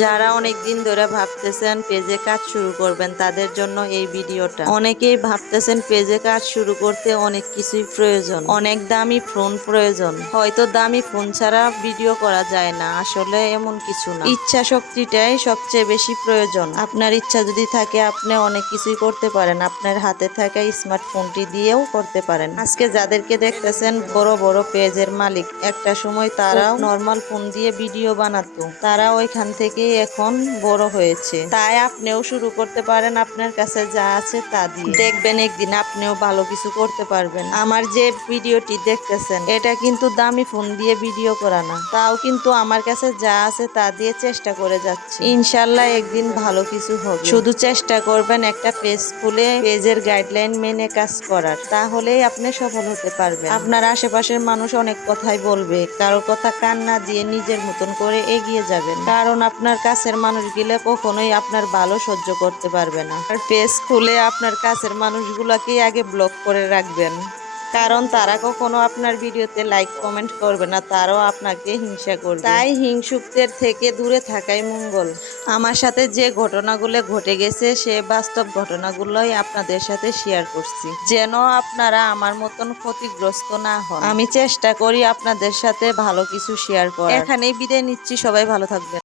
যারা অনেক দিন ধরে ভাবতেছেন পেজে কাজ শুরু করবেন তাদের জন্য এই ভিডিওটা। অনেকেই ভাবতেছেন পেজে কাজ শুরু করতে অনেক কিছুই প্রয়োজন অনেক দামি ফোন প্রয়োজন। হয়তো দামি ফোন ছাড়া ভিডিও করা যায় না আসলে এমন কিছু না। ইচ্ছা শক্তিটাই সবচেয়ে বেশি প্রয়োজন। আপনার ইচ্ছা যদি থাকে আপনি অনেক কিছুই করতে পারেন। আপনার হাতে থাকা স্মার্টফোনটি দিয়েও করতে পারেন। আজকে যাদেরকে দেখতেছেন বড় বড় পেজের মালিক। একটা সময় তারাও নর্মাল ফোন দিয়ে ভিডিও বানাতো। তারা ওইখান থেকে এখন বড় হয়েছে। তাই আপনিও শুরু করতে পারেন আপনার কাছে যা আছে তা দিয়ে। দেখবেন একদিন আপনিও ভালো কিছু করতে পারবেন। আমার যে ভিডিওটি দেখতেছেন, এটা কিন্তু দামি ফোন দিয়ে ভিডিও করা না। তাও কিন্তু আমার কাছে যা আছে তা দিয়ে চেষ্টা করে যাচ্ছি। ইনশাল্লাহ একদিন ভালো কিছু হবে। শুধু চেষ্টা করবেন একটা পেজ খুলে পেজের গাইডলাইন মেনে কাজ করার। তাহলেই আপনি সফল হতে পারবেন। আপনার আশেপাশের মানুষ অনেক কথাই বলবে। কারও কথা কান না দিয়ে নিজের মতন করে এগিয়ে যাবেন। কারণ আপনার কাছের মানুষ মানুষগুলো কখনোই আপনার ভালো সহ্য করতে পারবে না। আর পেজ খুলে আপনার কাছের মানুষগুলোকেই আগে ব্লক করে রাখবেন। কারণ তারা কখনো আপনার ভিডিওতে লাইক কমেন্ট করবে না, তারাও আপনাকে হিংসা করবে। তাই হিংসুকদের থেকে দূরে থাকাই মঙ্গল। আমার সাথে যে ঘটনাগুলো ঘটে গেছে, সে বাস্তব ঘটনাগুলোই আপনাদের সাথে শেয়ার করছি। যেন আপনারা আমার মতন ক্ষতিগ্রস্ত না হন। আমি চেষ্টা করি আপনাদের সাথে ভালো কিছু শেয়ার করার। এখানেই বিদায় নিচ্ছি, সবাই ভালো থাকবেন।